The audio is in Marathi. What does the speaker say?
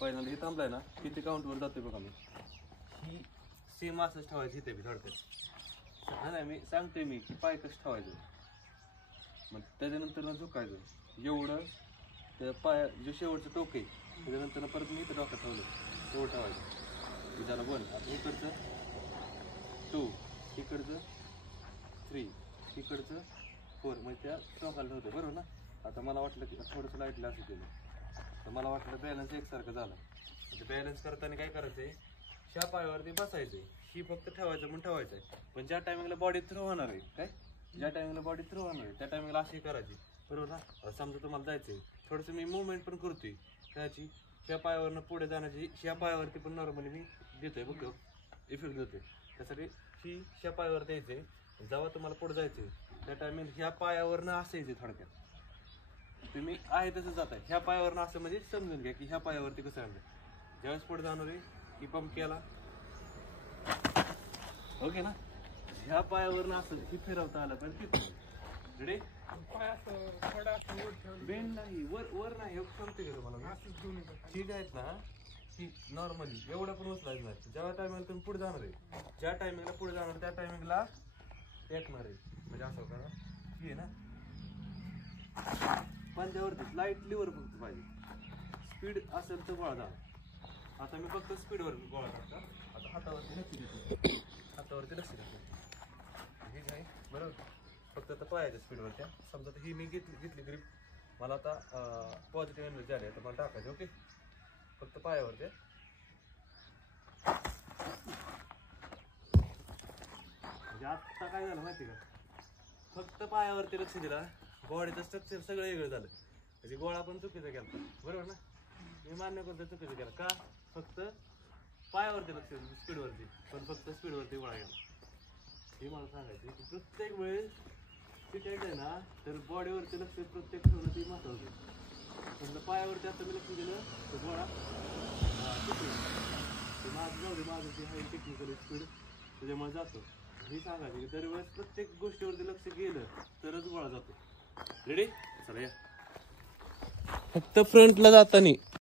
पहिल्यांदा हे थांबलाय ना किती काउंटवर जातोय बघा मी ही सेम असंच ठेवायचं इथे बी थोडक्यात हा नाही मी सांगतोय मी की पाय कसं ठेवायचं मग त्याच्यानंतर ना झुकायचं एवढं त्या पाय जो शेवटचं टोक आहे त्याच्यानंतर परत मी इथं डोक्यात ठेवलं तेवढं ठेवायचं त्याला 1 आता इकडचं 2 इकडचं 3 इकडचं 4 म्हणजे त्या टोकाला ठेवतं बरोबर ना. आता मला वाटलं की थोडंसं लाईटली असं केलं तर मला वाटलं बॅलन्स एकसारखं झालं. म्हणजे बॅलन्स करताना काय करायचं आहे ह्या पायावरती बसायचं आहे ही फक्त ठेवायचं म्हणून ठेवायचं आहे. पण ज्या टायमिंगला बॉडी थ्रो होणार आहे काय ज्या टायमिंगला बॉडी थ्रो होणार आहे त्या टायमिंगला अशी करायची बरोबर ना. समजा तुम्हाला जायचं आहे थोडंसं मी मुवमेंट पण करतोय त्याची ह्या पायावरनं पुढे जाण्याची ह्या पायावरती पण नॉर्मली मी देतोय बघ इफेक्ट देतोय त्यासाठी ही ह्या पायावर द्यायचं आहे. जेव्हा तुम्हाला पुढे जायचं आहे त्या टायमिंग ह्या पायावरनं असायचं थोडक्यात तुम्ही आहे तसं जात आहे ह्या पायावरनं असं म्हणजे समजून घ्या की ह्या पायावरती कसं आहे ज्यावेळेस पुढे जाणार आहे की पंप केला ओके ना ह्या पायावरनं असं ही फिरवता आलं पण तिथं रेडी बेंड नाही वर नाही सांगते का तुम्हाला ठीक आहेत ना ही नॉर्मली एवढं पण उचलायचं नाही. ज्या टायमिंगला तुम्ही पुढे जाणार आहे ज्या टायमिंगला पुढे जाणार त्या टायमिंगला टेकणार आहे म्हणजे असं करा ही आहे ना पंजावरती स्लाइटली वर फक्त पाहिजे स्पीड असेल तर गोळा झाला. आता मी फक्त स्पीडवर गोळा टाकतो. आता हातावरती लक्ष देतो हातावरती लक्ष देतो हे आहे बरोबर फक्त आता पायाच्या स्पीडवर त्या समजा ही मी घेतली ग्रीप मला आता पॉझिटिव्ह एनर्जी आली तर मला टाकायची ओके फक्त पायावरती म्हणजे आता काय झालं माहिती का फक्त पायावरती लक्ष दिला बॉडीचं स्ट्रक्चर सगळं वेगळं झालं म्हणजे गोळा पण चुकीचा केला बरोबर ना. मी मान्य करतो चुकीचं केलं का फक्त पायावरती लक्ष स्पीडवरती पण फक्त स्पीडवरती गोळा गेला. हे मला सांगायचं की प्रत्येक वेळेस शिकायचं आहे ना तर बॉडीवरती लक्ष प्रत्येक ठेवणं ते महत्त्वाचं आहे. समजा पायावरती आता मी लक्ष दिलं तर गोळा ते माझं जाऊ दे माझं ते आहे टेक्निकल स्पीड त्याच्यामुळे जातो. हे सांगायचं की दरवेळेस प्रत्येक गोष्टीवरती लक्ष गेलं तरच गोळा जातो. रेडी चला या फक्त फ्रंटला जाताना